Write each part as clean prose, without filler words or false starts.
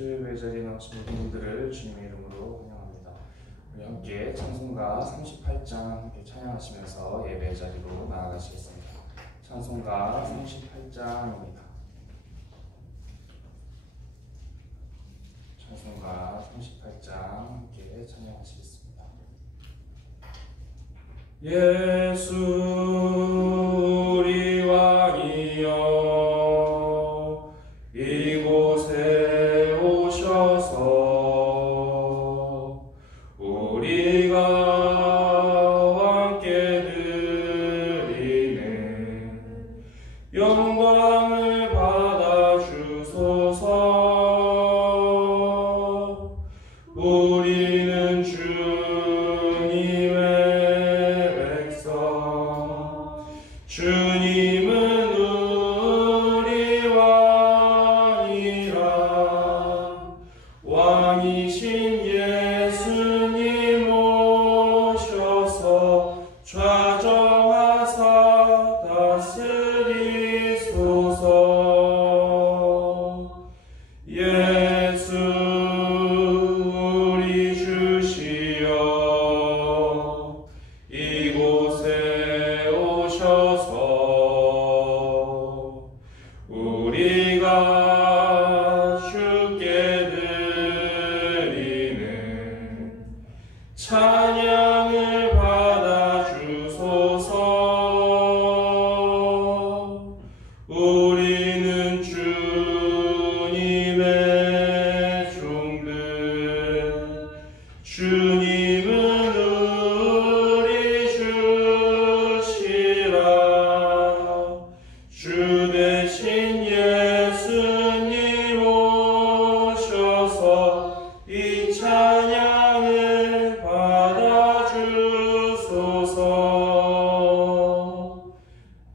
예배 자리에 나오신 모든 분들을 주님의 이름으로 환영합니다. 우리 함께 찬송가 38장 함께 찬양하시면서 예배 자리로 나아가시겠습니다. 찬송가 38장입니다. 찬송가 38장 함께 찬양하시겠습니다. 예수 우리 왕이여 이곳에 오셔서 우리가 함께 드리는 영광을 받아주소서. 우리는 주님의 백성, 주님은 우리 왕이라. 왕이신 예수님 오셔서 좌정하사 다스리소서. 예수 우리 주시여 이곳에 오셔서 우리가 주께 드리는 찬양을 받아주소서. 우리는 주님의 종들, 주님은 우리 주시라. 주 대신 예수님 오셔서 이 찬양을 받아주소서.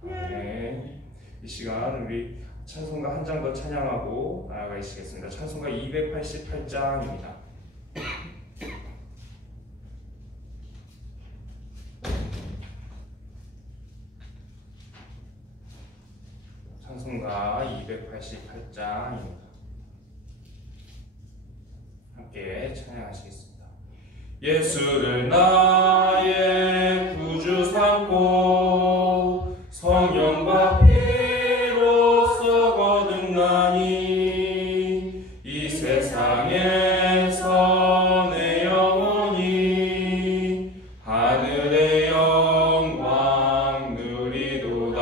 네, 이 시간 우리 찬송가 한 장 더 찬양하고 나아가시겠습니다. 찬송가 288장입니다. 찬송가 288장입니다. 함께 찬양하시겠습니다. 예수를 나의 구주 삼고 성령과 피로써 거듭나니 이 세상에서 내 영혼이 하늘의 영광 누리도다.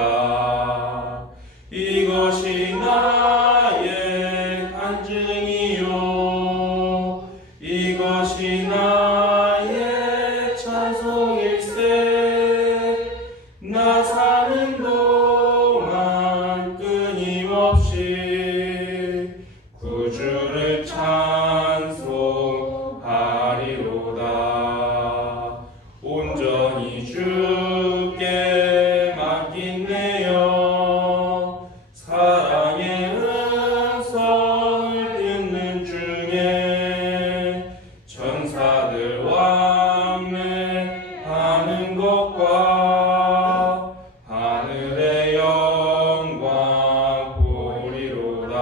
이것이 나의 간증이요 이것이 나의 찬송일세. 나 사는 동안 끊임없이 구주를 찬송하리로다. 온전히 주께 맡긴 내 영, 사랑의 음성을 듣는 중에 천사들 왕래하는 것과 하늘의 영광 보리로다.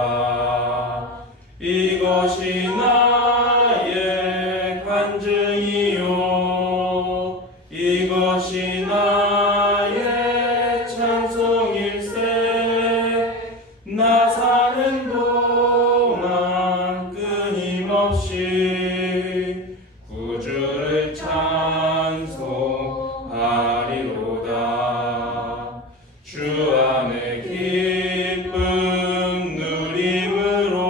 이것이 나의 간증이요 이것이 나의 찬송일세. 나 사는 동안 끊임없이 구주를 찬송하리로다. 주 안에 기쁨 누림으로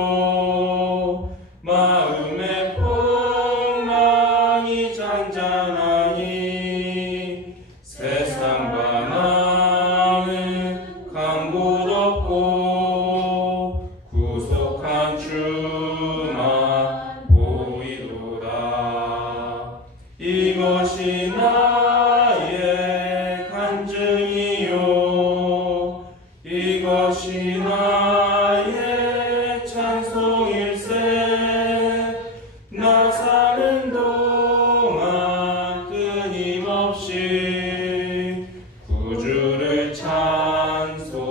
마음의 풍랑이 잔잔하니 세상과 나는 강곳 없고 구속한 주만 보이도다. 이것이 나의 간증이요 이것이 나의 찬송일세. 나 사는 동안 끊임없이 구주를 찬송하리로다.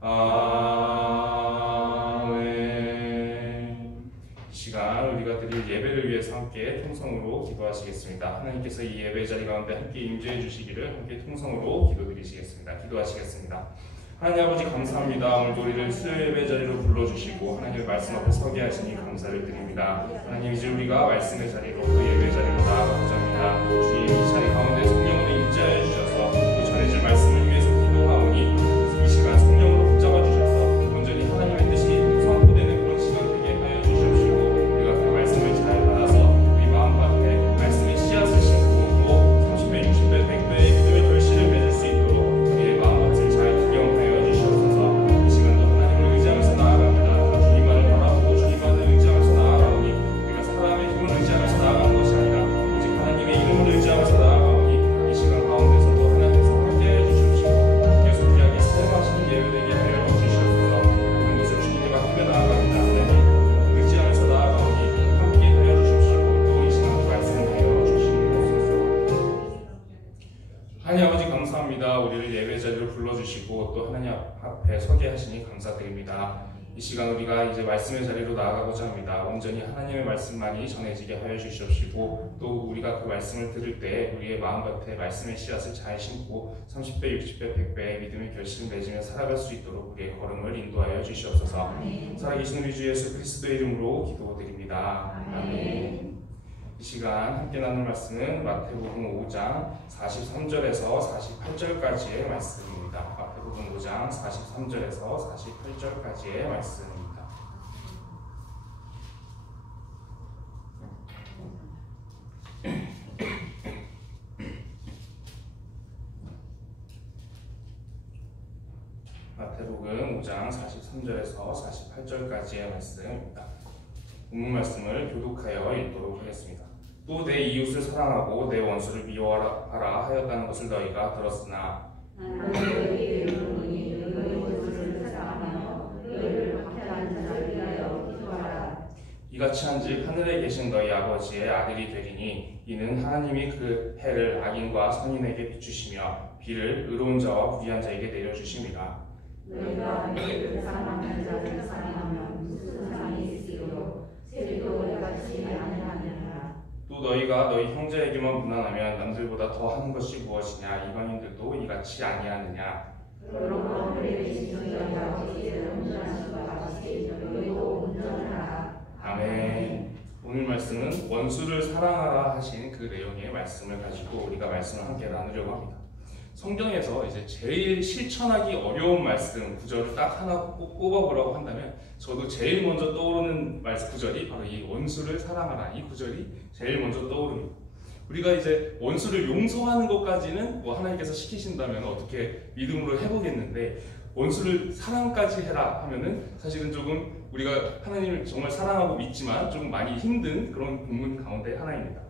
아멘. 우리가 드릴 예배를 위해서 함께 통성으로 기도하시겠습니다. 하나님께서 이 예배 자리 가운데 함께 임재해 주시기를 함께 통성으로 기도드리시겠습니다. 기도하시겠습니다. 하나님 아버지 감사합니다. 오늘도 우리를 수요 예배 자리로 불러주시고 하나님의 말씀 앞에 서게 하시니 감사를 드립니다. 하나님 이제 우리가 말씀의 자리로 또 예배 자리로 나아가고자 합니다. 주님 이 자리 가운데 성령으로 임재하여 주셔서 또 전해질 말씀을 위해서 기도하오니 이 시간 성령으로 붙잡아 주셔서 온전히 하나님의 뜻이 선포되는 그런 시간 되게 하여 주시옵시고 우리가 그 말씀을 잘 받아서 우리 마음밭에 말씀의 씨앗을 심고 또 30배, 60배, 100배의 믿음의 결실을 맺을 수 있도록 우리의 마음밭을 잘 기경하여 주시옵소서. 이 시간도 하나님을 의지하면서 나아갑니다. 주님만을 바라보고 주님만을 의지하면서 나아가오니 우리가 사람의 힘을 의지하면서 나아가는 것이 아니라 오직 하나님의 이름을 의지하면서 나아가오니 이 시간 가운데서도 하나님께서 함께해 주시옵시고 계속 귀하게 사용하시는 예배되게 하여 주시옵소서. 모든 것을 주님께 맡기며 나아갑니다. 하나님 의지하면서 나아가오니 함께 하여 주십시오. 또 이 시간 말씀하여 주시옵소서. 하나님 아버지 감사합니다. 우리를 예배 자리로 불러주시고 또 하나님 앞에 서게 하시니 감사드립니다. 이 시간 우리가 이제 말씀의 자리로 나아가고자 합니다. 온전히 하나님의 말씀만이 전해지게 하여 주시옵시고 또 우리가 그 말씀을 들을 때 우리의 마음밭에 말씀의 씨앗을 잘 심고 30배, 60배, 100배의 믿음의 결실을 맺으며 살아갈 수 있도록 우리의 걸음을 인도하여 주시옵소서. 살아계신 우리 주 예수 그리스도의 이름으로 기도드립니다. 아멘. 이 시간 함께 나눌 말씀은 마태복음 5장 43절에서 48절까지의 말씀입니다. 마태복음 5장 43절에서 48절까지의 말씀입니다. 마태복음 5장 43절에서 48절까지의 말씀입니다. 본문 말씀을 교독하여 읽도록 하겠습니다. 또 내 이웃을 사랑하고 내 원수를 미워하라 하였다는 것을 너희가 들었으나 이같이 한즉 하늘에 계신 너희 아버지의 아들이 되리니 이는 하나님이 그 해를 악인과 선인에게 비추시며 비를 의로운 자와 불의한 자에게 내려주심이라. 너희가 너희를 사랑하는 자를 사랑하면 무슨 상이 있으리요 죄도 이같이 아니하느니라. 또 너희가 너희 형제에게만 무난하면 남들보다 더하는 것이 무엇이냐. 이방인들도 이같이 아니하느냐. 그러므로 하늘에 계신 너희 아버지의 온전하신 것 같이 너희도 온전하라. 아멘. 오늘 말씀은 원수를 사랑하라 하신 그 내용의 말씀을 가지고 우리가 말씀을 함께 나누려고 합니다. 성경에서 이제 제일 실천하기 어려운 말씀 구절을 딱 하나 꼽아보라고 한다면 저도 제일 먼저 떠오르는 말씀 구절이 바로 이 원수를 사랑하라 이 구절이 제일 먼저 떠오릅니다. 우리가 이제 원수를 용서하는 것까지는 뭐 하나님께서 시키신다면 어떻게 믿음으로 해보겠는데 원수를 사랑까지 해라 하면은 사실은 조금 우리가 하나님을 정말 사랑하고 믿지만 조금 많이 힘든 그런 본문 가운데 하나입니다.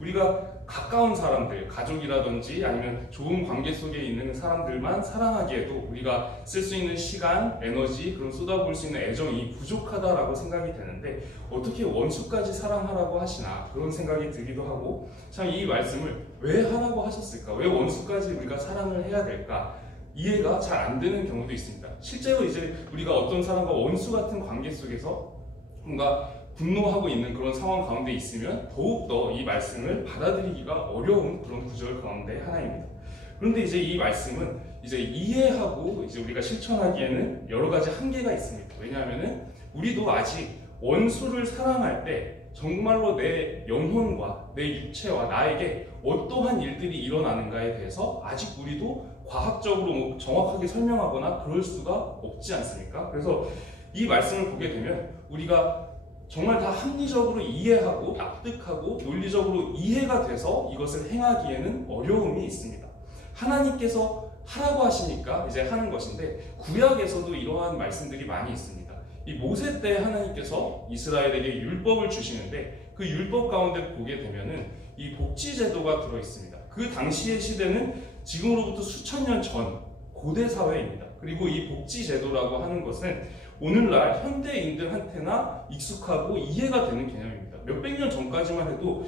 우리가 가까운 사람들, 가족이라든지 아니면 좋은 관계 속에 있는 사람들만 사랑하기에도 우리가 쓸 수 있는 시간, 에너지, 그런 쏟아부을 수 있는 애정이 부족하다라고 생각이 되는데 어떻게 원수까지 사랑하라고 하시나 그런 생각이 들기도 하고 참 이 말씀을 왜 하라고 하셨을까? 왜 원수까지 우리가 사랑을 해야 될까? 이해가 잘 안 되는 경우도 있습니다. 실제로 이제 우리가 어떤 사람과 원수 같은 관계 속에서 뭔가 분노하고 있는 그런 상황 가운데 있으면 더욱더 이 말씀을 받아들이기가 어려운 그런 구절 가운데 하나입니다. 그런데 이제 이 말씀은 이제 이해하고 이제 우리가 실천하기에는 여러 가지 한계가 있습니다. 왜냐하면은 우리도 아직 원수를 사랑할 때 정말로 내 영혼과 내 육체와 나에게 어떠한 일들이 일어나는가에 대해서 아직 우리도 과학적으로 정확하게 설명하거나 그럴 수가 없지 않습니까? 그래서 이 말씀을 보게 되면 우리가 정말 다 합리적으로 이해하고 납득하고 논리적으로 이해가 돼서 이것을 행하기에는 어려움이 있습니다. 하나님께서 하라고 하시니까 이제 하는 것인데 구약에서도 이러한 말씀들이 많이 있습니다. 이 모세 때 하나님께서 이스라엘에게 율법을 주시는데 그 율법 가운데 보게 되면은 이 복지제도가 들어 있습니다. 그 당시의 시대는 지금으로부터 수천 년 전 고대 사회입니다. 그리고 이 복지제도라고 하는 것은 오늘날 현대인들한테나 익숙하고 이해가 되는 개념입니다. 몇백 년 전까지만 해도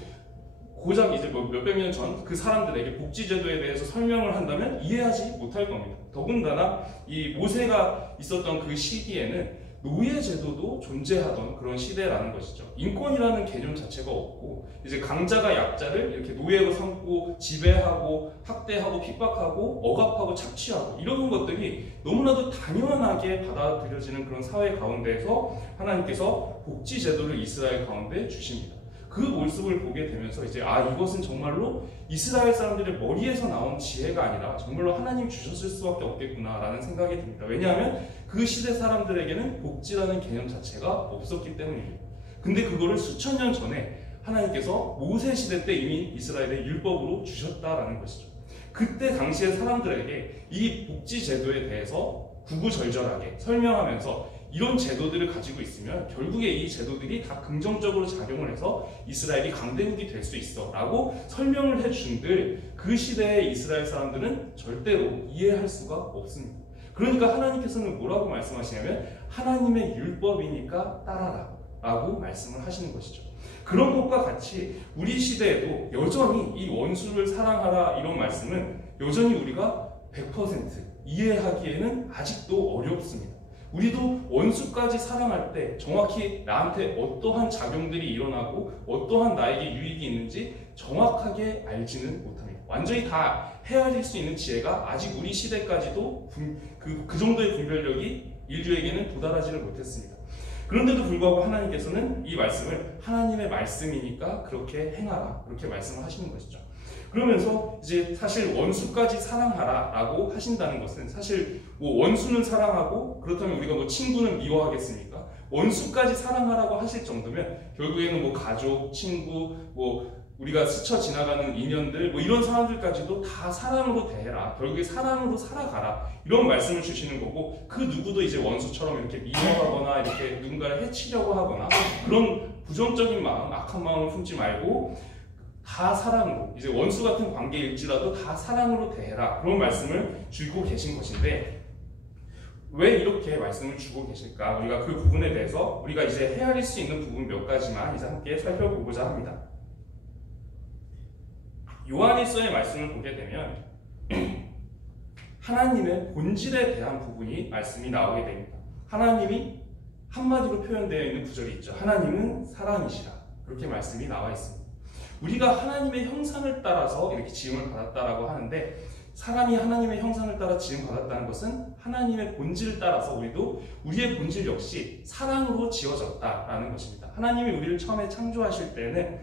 고작 이제 몇백 년 전 그 사람들에게 복지제도에 대해서 설명을 한다면 이해하지 못할 겁니다. 더군다나 이 모세가 있었던 그 시기에는 노예 제도도 존재하던 그런 시대라는 것이죠. 인권이라는 개념 자체가 없고 이제 강자가 약자를 이렇게 노예로 삼고 지배하고 학대하고 핍박하고 억압하고 착취하고 이런 것들이 너무나도 당연하게 받아들여지는 그런 사회 가운데에서 하나님께서 복지 제도를 이스라엘 가운데 주십니다. 그 모습을 보게 되면서 이제 이것은 정말로 이스라엘 사람들의 머리에서 나온 지혜가 아니라 정말로 하나님 주셨을 수밖에 없겠구나라는 생각이 듭니다. 왜냐하면 그 시대 사람들에게는 복지라는 개념 자체가 없었기 때문입니다. 근데 그거를 수천 년 전에 하나님께서 모세 시대 때 이미 이스라엘의 율법으로 주셨다라는 것이죠. 그때 당시의 사람들에게 이 복지 제도에 대해서 구구절절하게 설명하면서 이런 제도들을 가지고 있으면 결국에 이 제도들이 다 긍정적으로 작용을 해서 이스라엘이 강대국이 될 수 있어 라고 설명을 해준들 그 시대의 이스라엘 사람들은 절대로 이해할 수가 없습니다. 그러니까 하나님께서는 뭐라고 말씀하시냐면 하나님의 율법이니까 따라라 라고 말씀을 하시는 것이죠. 그런 것과 같이 우리 시대에도 여전히 이 원수를 사랑하라 이런 말씀은 여전히 우리가 100% 이해하기에는 아직도 어렵습니다. 우리도 원수까지 사랑할 때 정확히 나한테 어떠한 작용들이 일어나고 어떠한 나에게 유익이 있는지 정확하게 알지는 못합니다. 완전히 다 헤아릴 수 있는 지혜가 아직 우리 시대까지도 그 정도의 분별력이 인류에게는 도달하지를 못했습니다. 그런데도 불구하고 하나님께서는 이 말씀을 하나님의 말씀이니까 그렇게 행하라 그렇게 말씀을 하시는 것이죠. 그러면서 이제 사실 원수까지 사랑하라 라고 하신다는 것은 사실 뭐 원수는 사랑하고 그렇다면 우리가 뭐 친구는 미워하겠습니까? 원수까지 사랑하라고 하실 정도면 결국에는 뭐 가족, 친구, 뭐 우리가 스쳐 지나가는 인연들 뭐 이런 사람들까지도 다 사랑으로 대해라. 결국에 사랑으로 살아가라. 이런 말씀을 주시는 거고 그 누구도 이제 원수처럼 이렇게 미워하거나 이렇게 누군가를 해치려고 하거나 그런 부정적인 마음, 악한 마음을 품지 말고 다 사랑으로 이제 원수 같은 관계일지라도 다 사랑으로 대해라. 그런 말씀을 주고 계신 것인데 왜 이렇게 말씀을 주고 계실까? 우리가 그 부분에 대해서 우리가 이제 헤아릴 수 있는 부분 몇 가지만 이제 함께 살펴보고자 합니다. 요한일서의 말씀을 보게 되면 하나님의 본질에 대한 부분이 말씀이 나오게 됩니다. 하나님이 한마디로 표현되어 있는 구절이 있죠. 하나님은 사랑이시라. 그렇게 말씀이 나와 있습니다. 우리가 하나님의 형상을 따라서 이렇게 지음을 받았다라고 하는데 사람이 하나님의 형상을 따라 지음받았다는 것은 하나님의 본질을 따라서 우리도 우리의 본질 역시 사랑으로 지어졌다라는 것입니다. 하나님이 우리를 처음에 창조하실 때는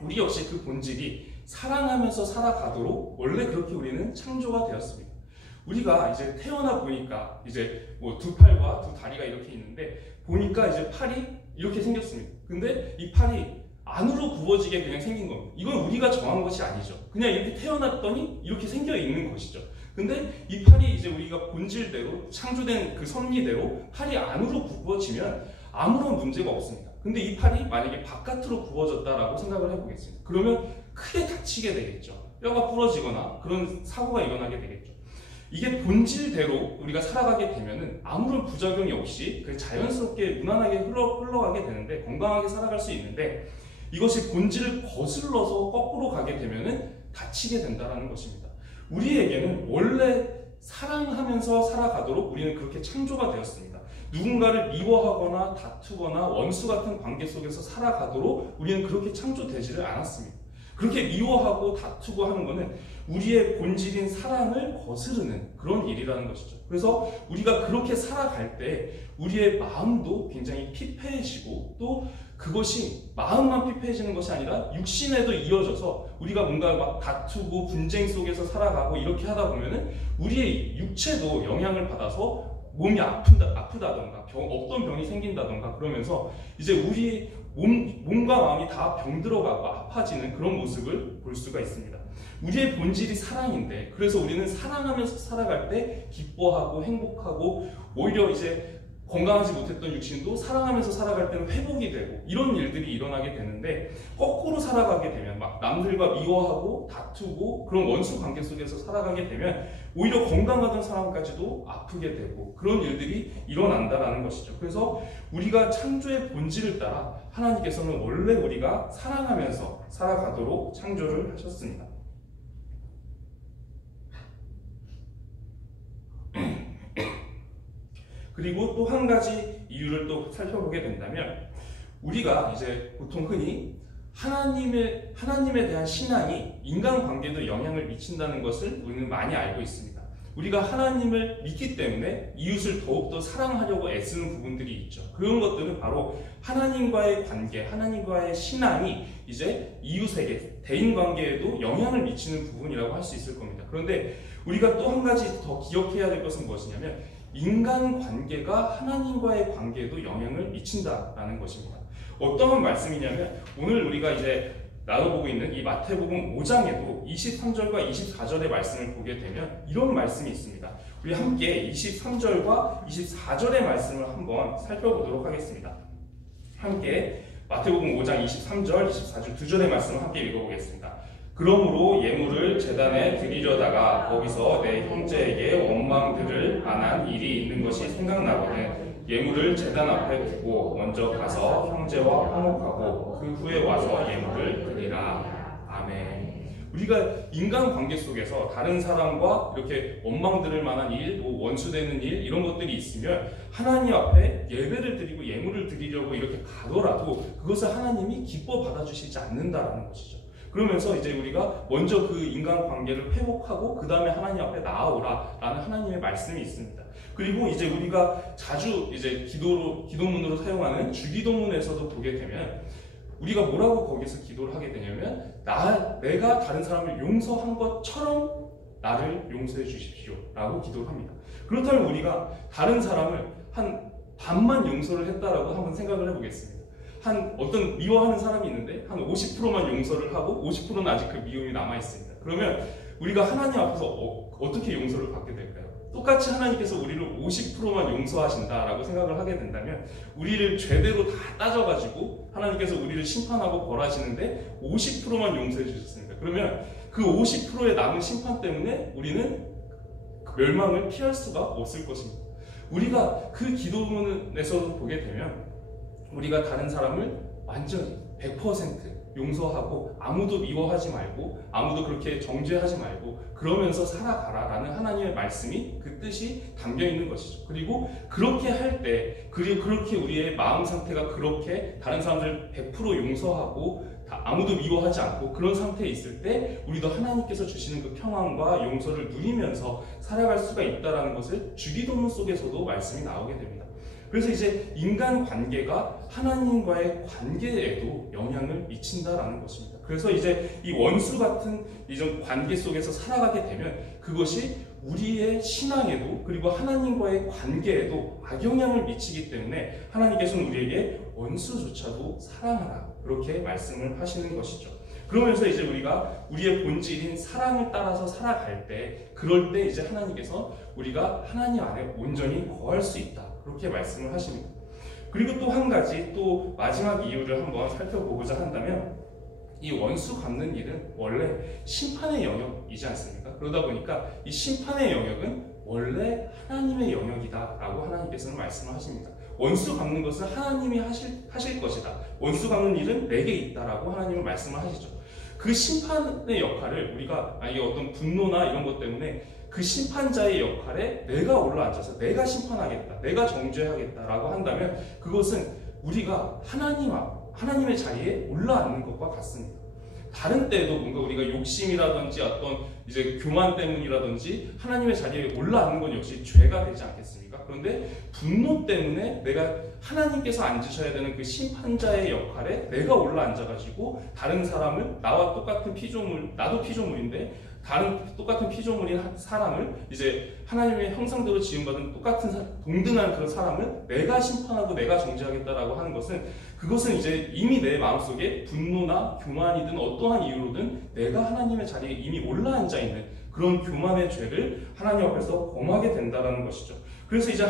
우리 역시 그 본질이 사랑하면서 살아가도록 원래 그렇게 우리는 창조가 되었습니다. 우리가 이제 태어나 보니까 이제 뭐 두 팔과 두 다리가 이렇게 있는데 보니까 이제 팔이 이렇게 생겼습니다. 근데 이 팔이 안으로 굽어지게 그냥 생긴 겁니다. 이건 우리가 정한 것이 아니죠. 그냥 이렇게 태어났더니 이렇게 생겨 있는 것이죠. 근데 이 팔이 이제 우리가 본질대로 창조된 그 섭리대로 팔이 안으로 굽어지면 아무런 문제가 없습니다. 근데 이 팔이 만약에 바깥으로 굽어졌다라고 생각을 해보겠습니다. 그러면 크게 다치게 되겠죠. 뼈가 부러지거나 그런 사고가 일어나게 되겠죠. 이게 본질대로 우리가 살아가게 되면은 아무런 부작용이 없이 그 자연스럽게 무난하게 흘러가게 되는데 건강하게 살아갈 수 있는데 이것이 본질을 거슬러서 거꾸로 가게 되면은 다치게 된다는 것입니다. 우리에게는 원래 사랑하면서 살아가도록 우리는 그렇게 창조가 되었습니다. 누군가를 미워하거나 다투거나 원수 같은 관계 속에서 살아가도록 우리는 그렇게 창조되지를 않았습니다. 그렇게 미워하고 다투고 하는 것은 우리의 본질인 사랑을 거스르는 그런 일이라는 것이죠. 그래서 우리가 그렇게 살아갈 때 우리의 마음도 굉장히 피폐해지고 또 그것이 마음만 피폐해지는 것이 아니라 육신에도 이어져서 우리가 뭔가 막 다투고 분쟁 속에서 살아가고 이렇게 하다 보면은 우리의 육체도 영향을 받아서 몸이 아프다던가 어떤 병이 생긴다던가 그러면서 이제 우리 몸과 마음이 다 병들어가고 아파지는 그런 모습을 볼 수가 있습니다. 우리의 본질이 사랑인데 그래서 우리는 사랑하면서 살아갈 때 기뻐하고 행복하고 오히려 이제 건강하지 못했던 육신도 사랑하면서 살아갈 때는 회복이 되고 이런 일들이 일어나게 되는데 거꾸로 살아가게 되면 막 남들과 미워하고 다투고 그런 원수 관계 속에서 살아가게 되면 오히려 건강하던 사람까지도 아프게 되고 그런 일들이 일어난다는 것이죠. 그래서 우리가 창조의 본질을 따라 하나님께서는 원래 우리가 사랑하면서 살아가도록 창조를 하셨습니다. 그리고 또 한 가지 이유를 또 살펴보게 된다면 우리가 이제 보통 흔히 하나님에 대한 신앙이 인간관계에도 영향을 미친다는 것을 우리는 많이 알고 있습니다. 우리가 하나님을 믿기 때문에 이웃을 더욱더 사랑하려고 애쓰는 부분들이 있죠. 그런 것들은 바로 하나님과의 관계, 하나님과의 신앙이 이제 이웃에게, 대인관계에도 영향을 미치는 부분이라고 할 수 있을 겁니다. 그런데 우리가 또 한 가지 더 기억해야 될 것은 무엇이냐면 인간관계가 하나님과의 관계에도 영향을 미친다라는 것입니다. 어떤 말씀이냐면 오늘 우리가 이제 나눠보고 있는 이 마태복음 5장에도 23절과 24절의 말씀을 보게 되면 이런 말씀이 있습니다. 우리 함께 23절과 24절의 말씀을 한번 살펴보도록 하겠습니다. 함께 마태복음 5장 23절, 24절 두 절의 말씀을 함께 읽어보겠습니다. 그러므로 예물을 제단에 드리려다가 거기서 내 형제에게 원망 들을 만한 일이 있는 것이 생각나거든 예물을 제단 앞에 두고 먼저 가서 형제와 화목하고 그 후에 와서 예물을 드리라. 아멘. 우리가 인간관계 속에서 다른 사람과 이렇게 원망 들을 만한 일, 원수되는 일 이런 것들이 있으면 하나님 앞에 예배를 드리고 예물을 드리려고 이렇게 가더라도 그것을 하나님이 기뻐 받아주시지 않는다라는 것이죠. 그러면서 이제 우리가 먼저 그 인간관계를 회복하고 그 다음에 하나님 앞에 나아오라라는 하나님의 말씀이 있습니다. 그리고 이제 우리가 자주 이제 기도문으로 사용하는 주기도문에서도 보게 되면 우리가 뭐라고 거기서 기도를 하게 되냐면 내가 다른 사람을 용서한 것처럼 나를 용서해 주십시오 라고 기도를 합니다. 그렇다면 우리가 다른 사람을 한 반만 용서를 했다라고 한번 생각을 해보겠습니다. 한 어떤 미워하는 사람이 있는데 한 50%만 용서를 하고 50%는 아직 그 미움이 남아있습니다. 그러면 우리가 하나님 앞에서 어떻게 용서를 받게 될까요? 똑같이 하나님께서 우리를 50%만 용서하신다라고 생각을 하게 된다면 우리를 죄대로 다 따져가지고 하나님께서 우리를 심판하고 벌하시는데 50%만 용서해 주셨습니다. 그러면 그 50%의 남은 심판 때문에 우리는 멸망을 피할 수가 없을 것입니다. 우리가 그 기도문에서 보게 되면 우리가 다른 사람을 완전히 100% 용서하고 아무도 미워하지 말고 아무도 그렇게 정죄하지 말고 그러면서 살아가라라는 하나님의 말씀이 그 뜻이 담겨 있는 것이죠. 그리고 그렇게 할 때 그렇게 우리의 마음 상태가 그렇게 다른 사람들 100% 용서하고 아무도 미워하지 않고 그런 상태에 있을 때 우리도 하나님께서 주시는 그 평안과 용서를 누리면서 살아갈 수가 있다는 것을 주기도문 속에서도 말씀이 나오게 됩니다. 그래서 이제 인간관계가 하나님과의 관계에도 영향을 미친다라는 것입니다. 그래서 이제 이 원수 같은 이런 관계 속에서 살아가게 되면 그것이 우리의 신앙에도 그리고 하나님과의 관계에도 악영향을 미치기 때문에 하나님께서는 우리에게 원수조차도 사랑하라 그렇게 말씀을 하시는 것이죠. 그러면서 이제 우리가 우리의 본질인 사랑을 따라서 살아갈 때 그럴 때 이제 하나님께서 우리가 하나님 안에 온전히 거할 수 있다 그렇게 말씀을 하십니다. 그리고 또 한 가지 또 마지막 이유를 한번 살펴보고자 한다면 이 원수 갚는 일은 원래 심판의 영역이지 않습니까? 그러다 보니까 이 심판의 영역은 원래 하나님의 영역이다 라고 하나님께서는 말씀을 하십니다. 원수 갚는 것은 하나님이 하실 것이다. 원수 갚는 일은 내게 있다라고 하나님은 말씀을 하시죠. 그 심판의 역할을 우리가 이게 어떤 분노나 이런 것 때문에 그 심판자의 역할에 내가 올라앉아서 내가 심판하겠다, 내가 정죄하겠다라고 한다면 그것은 우리가 하나님의 자리에 올라앉는 것과 같습니다. 다른 때에도 뭔가 우리가 욕심이라든지 어떤 이제 교만 때문이라든지 하나님의 자리에 올라앉는 건 역시 죄가 되지 않겠습니까? 그런데 분노 때문에 내가 하나님께서 앉으셔야 되는 그 심판자의 역할에 내가 올라앉아가지고 다른 사람을 나와 똑같은 피조물, 나도 피조물인데 똑같은 피조물인 사람을 이제 하나님의 형상대로 지음받은 동등한 그런 사람을 내가 심판하고 내가 정죄하겠다라고 하는 것은 그것은 이제 이미 내 마음속에 분노나 교만이든 어떠한 이유로든 내가 하나님의 자리에 이미 올라앉아 있는 그런 교만의 죄를 하나님 앞에서 범하게 된다는 것이죠. 그래서 이제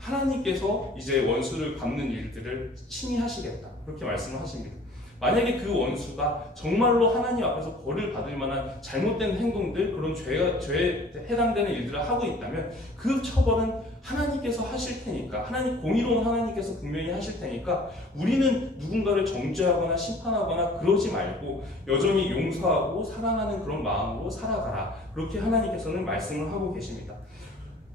하나님께서 이제 원수를 갚는 일들을 친히 하시겠다 그렇게 말씀을 하십니다. 만약에 그 원수가 정말로 하나님 앞에서 벌을 받을 만한 잘못된 행동들, 그런 죄에 해당되는 일들을 하고 있다면 그 처벌은 하나님께서 하실 테니까, 공의로운 하나님께서 분명히 하실 테니까 우리는 누군가를 정죄하거나 심판하거나 그러지 말고 여전히 용서하고 사랑하는 그런 마음으로 살아가라. 그렇게 하나님께서는 말씀을 하고 계십니다.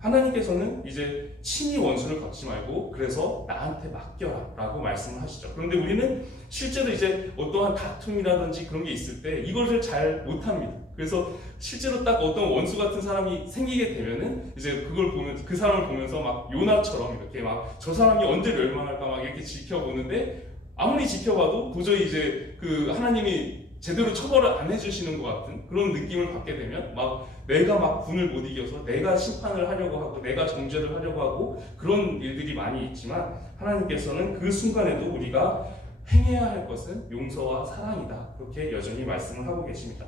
하나님께서는 이제 친히 원수를 걷지 말고 그래서 나한테 맡겨라 라고 말씀을 하시죠. 그런데 우리는 실제로 이제 어떠한 다툼이라든지 그런 게 있을 때 이것을 잘 못합니다. 그래서 실제로 딱 어떤 원수 같은 사람이 생기게 되면은 이제 그걸 보면서 그 사람을 보면서 막 요나처럼 이렇게 막 저 사람이 언제 멸망할까 막 이렇게 지켜보는데 아무리 지켜봐도 도저히 이제 그 하나님이 제대로 처벌을 안 해주시는 것 같은 그런 느낌을 받게 되면 막 내가 막 분을 못 이겨서 내가 심판을 하려고 하고 내가 정죄를 하려고 하고 그런 일들이 많이 있지만 하나님께서는 그 순간에도 우리가 행해야 할 것은 용서와 사랑이다. 그렇게 여전히 말씀을 하고 계십니다.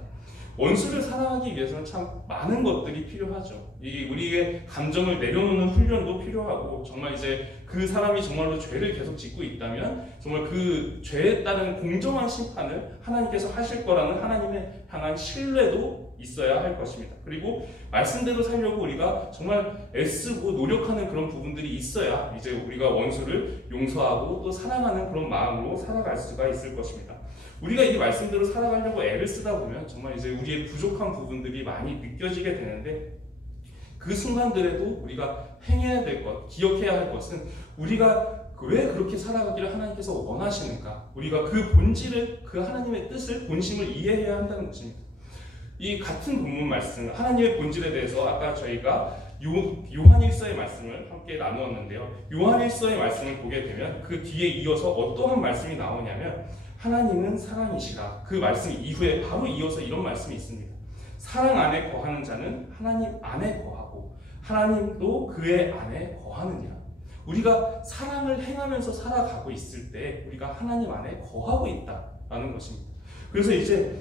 원수를 사랑하기 위해서는 참 많은 것들이 필요하죠. 이 우리의 감정을 내려놓는 훈련도 필요하고 정말 이제 그 사람이 정말로 죄를 계속 짓고 있다면 정말 그 죄에 따른 공정한 심판을 하나님께서 하실 거라는 하나님의 향한 신뢰도 있어야 할 것입니다. 그리고 말씀대로 살려고 우리가 정말 애쓰고 노력하는 그런 부분들이 있어야 이제 우리가 원수를 용서하고 또 사랑하는 그런 마음으로 살아갈 수가 있을 것입니다. 우리가 이 말씀대로 살아가려고 애를 쓰다 보면 정말 이제 우리의 부족한 부분들이 많이 느껴지게 되는데 그 순간들에도 우리가 행해야 될 것, 기억해야 할 것은 우리가 왜 그렇게 살아가기를 하나님께서 원하시는가? 우리가 그 본질을, 그 하나님의 뜻을, 본심을 이해해야 한다는 것입니다. 이 같은 본문 말씀, 하나님의 본질에 대해서 아까 저희가 요한일서의 말씀을 함께 나누었는데요. 요한일서의 말씀을 보게 되면 그 뒤에 이어서 어떠한 말씀이 나오냐면 하나님은 사랑이시라. 그 말씀 이후에 바로 이어서 이런 말씀이 있습니다. 사랑 안에 거하는 자는 하나님 안에 거하고 하나님도 그의 안에 거하느니라. 우리가 사랑을 행하면서 살아가고 있을 때 우리가 하나님 안에 거하고 있다라는 것입니다. 그래서 이제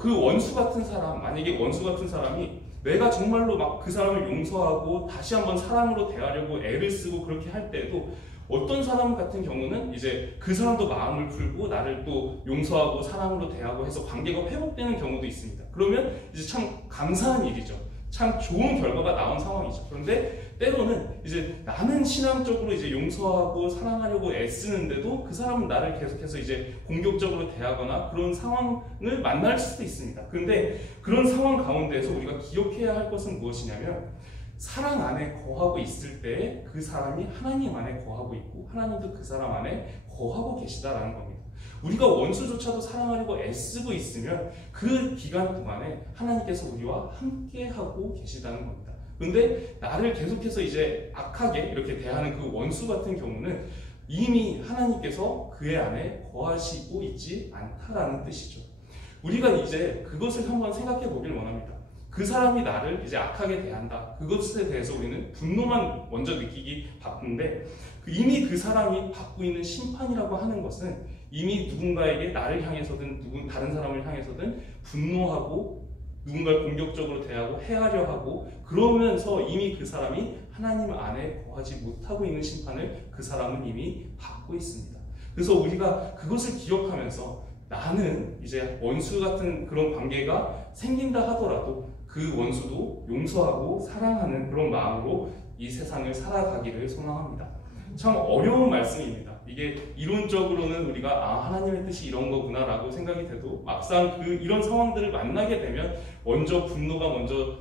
그 원수 같은 사람, 만약에 원수 같은 사람이 내가 정말로 막 그 사람을 용서하고 다시 한번 사랑으로 대하려고 애를 쓰고 그렇게 할 때에도 어떤 사람 같은 경우는 이제 그 사람도 마음을 풀고 나를 또 용서하고 사랑으로 대하고 해서 관계가 회복되는 경우도 있습니다. 그러면 이제 참 감사한 일이죠. 참 좋은 결과가 나온 상황이죠. 그런데 때로는 이제 나는 신앙적으로 이제 용서하고 사랑하려고 애쓰는데도 그 사람은 나를 계속해서 이제 공격적으로 대하거나 그런 상황을 만날 수도 있습니다. 그런데 그런 상황 가운데서 우리가 기억해야 할 것은 무엇이냐면 사랑 안에 거하고 있을 때 그 사람이 하나님 안에 거하고 있고 하나님도 그 사람 안에 거하고 계시다라는 겁니다. 우리가 원수조차도 사랑하려고 애쓰고 있으면 그 기간 동안에 하나님께서 우리와 함께하고 계시다는 겁니다. 그런데 나를 계속해서 이제 악하게 이렇게 대하는 그 원수 같은 경우는 이미 하나님께서 그의 안에 거하시고 있지 않다라는 뜻이죠. 우리가 이제 그것을 한번 생각해 보길 원합니다. 그 사람이 나를 이제 악하게 대한다. 그것에 대해서 우리는 분노만 먼저 느끼기 바쁜데 이미 그 사람이 받고 있는 심판이라고 하는 것은 이미 누군가에게 나를 향해서든 다른 사람을 향해서든 분노하고 누군가를 공격적으로 대하고 해하려 하고 그러면서 이미 그 사람이 하나님 안에 거하지 못하고 있는 심판을 그 사람은 이미 받고 있습니다. 그래서 우리가 그것을 기억하면서 나는 이제 원수 같은 그런 관계가 생긴다 하더라도 그 원수도 용서하고 사랑하는 그런 마음으로 이 세상을 살아가기를 소망합니다. 참 어려운 말씀입니다. 이게 이론적으로는 우리가 하나님의 뜻이 이런 거구나라고 생각이 돼도 막상 이런 상황들을 만나게 되면 먼저 분노가 먼저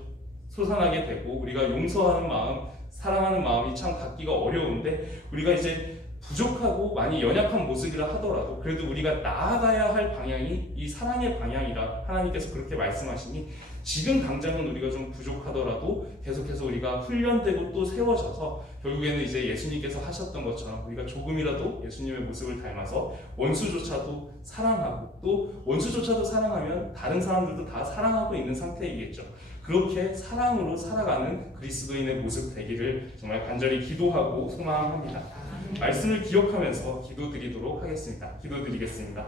솟아나게 되고 우리가 용서하는 마음, 사랑하는 마음이 참 갖기가 어려운데 우리가 이제 부족하고 많이 연약한 모습이라 하더라도 그래도 우리가 나아가야 할 방향이 이 사랑의 방향이라 하나님께서 그렇게 말씀하시니 지금 당장은 우리가 좀 부족하더라도 계속해서 우리가 훈련되고 또 세워져서 결국에는 이제 예수님께서 하셨던 것처럼 우리가 조금이라도 예수님의 모습을 닮아서 원수조차도 사랑하고 또 원수조차도 사랑하면 다른 사람들도 다 사랑하고 있는 상태이겠죠. 그렇게 사랑으로 살아가는 그리스도인의 모습 되기를 정말 간절히 기도하고 소망합니다. 말씀을 기억하면서 기도드리도록 하겠습니다. 기도드리겠습니다.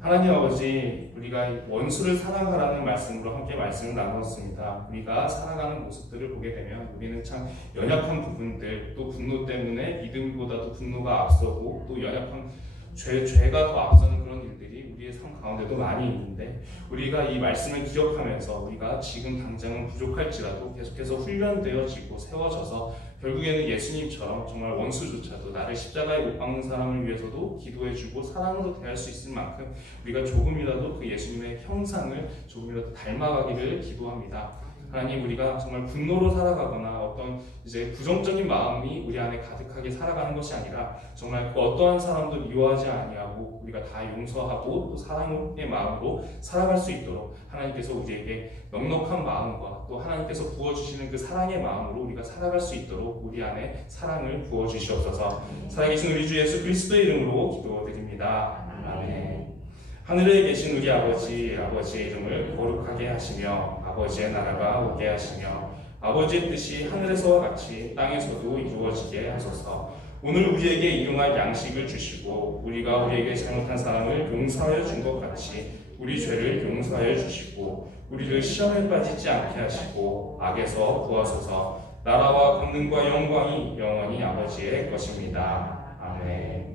하나님 아버지, 우리가 원수를 사랑하라는 말씀으로 함께 말씀을 나누었습니다. 우리가 살아가는 모습들을 보게 되면 우리는 참 연약한 부분들, 또 분노 때문에 믿음보다도 분노가 앞서고 또 연약한 죄가 더 앞서는 그런 일들이 우리의 삶 가운데도 많이 있는데 우리가 이 말씀을 기억하면서 우리가 지금 당장은 부족할지라도 계속해서 훈련되어지고 세워져서 결국에는 예수님처럼 정말 원수조차도 나를 십자가에 못 박는 사람을 위해서도 기도해주고 사랑으로 대할 수 있을 만큼 우리가 조금이라도 그 예수님의 형상을 조금이라도 닮아가기를 기도합니다. 하나님, 우리가 정말 분노로 살아가거나 어떤 이제 부정적인 마음이 우리 안에 가득하게 살아가는 것이 아니라 정말 그 어떠한 사람도 미워하지 아니하고 우리가 다 용서하고 또 사랑의 마음으로 살아갈 수 있도록 하나님께서 우리에게 넉넉한 마음과 또 하나님께서 부어주시는 그 사랑의 마음으로 우리가 살아갈 수 있도록 우리 안에 사랑을 부어주시옵소서. 살아계신 우리 주 예수 그리스도의 이름으로 기도드립니다. 아멘. 하늘에 계신 우리 아버지의 이름을 거룩하게 하시며 아버지의 나라가 오게 하시며 아버지의 뜻이 하늘에서와 같이 땅에서도 이루어지게 하소서. 오늘 우리에게 일용할 양식을 주시고 우리가 우리에게 잘못한 사람을 용서하여 준 것 같이 우리 죄를 용서하여 주시고 우리를 시험에 빠지지 않게 하시고 악에서 구하소서. 나라와 권능과 영광이 영원히 아버지의 것입니다. 아멘.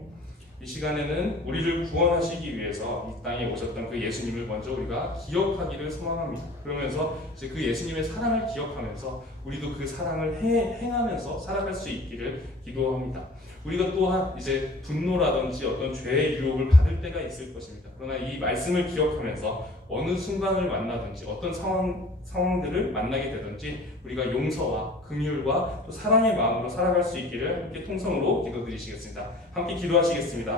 이 시간에는 우리를 구원하시기 위해서 이 땅에 오셨던 그 예수님을 먼저 우리가 기억하기를 소망합니다. 그러면서 이제 그 예수님의 사랑을 기억하면서 우리도 그 사랑을 행하면서 살아갈 수 있기를 기도합니다. 우리가 또한 이제 분노라든지 어떤 죄의 유혹을 받을 때가 있을 것입니다. 그러나 이 말씀을 기억하면서 어느 순간을 만나든지 어떤 상황들을 만나게 되든지 우리가 용서와 긍휼과 또 사랑의 마음으로 살아갈 수 있기를 함께 통성으로 기도드리시겠습니다. 함께 기도하시겠습니다.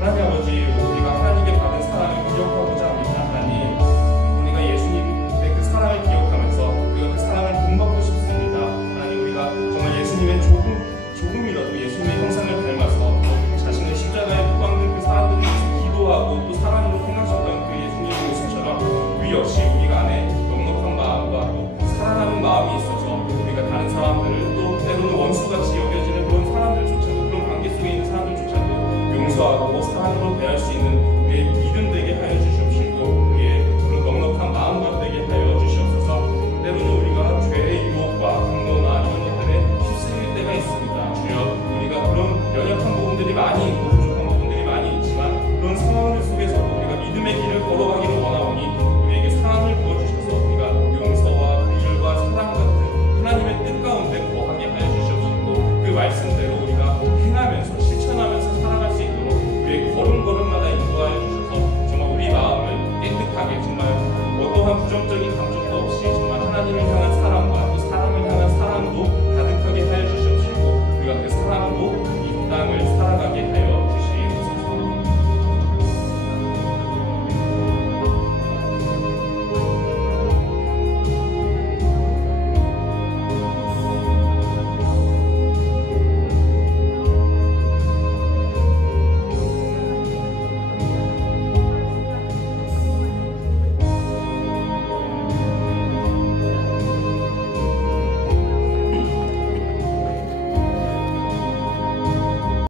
하나님 아버지, 우리가 하나님께 받은 사랑을 기억하고자 합니다. 하나님, 우리가 예수님의 그 사랑을 기억하면서 우리가 그 사랑을 본받고 싶습니다. 하나님, 우리가 정말 예수님의 조금이라도 예수님의 형상을 닮아서 자신의 십자가에 못 박는 그 사람들을 위해서 기도하고 또 사랑으로 행하셨던 그 예수님의 모습처럼 우리 역시 우리가 안에 넉넉한 마음과 또 사랑하는 마음이 있어서 우리가 다른 사람들을 또 때로는 원수같이 여겨지는 그런 사람들조차도, 그런 관계 속에 있는 사람들조차도 용서하고 사랑으로 대할 수 있는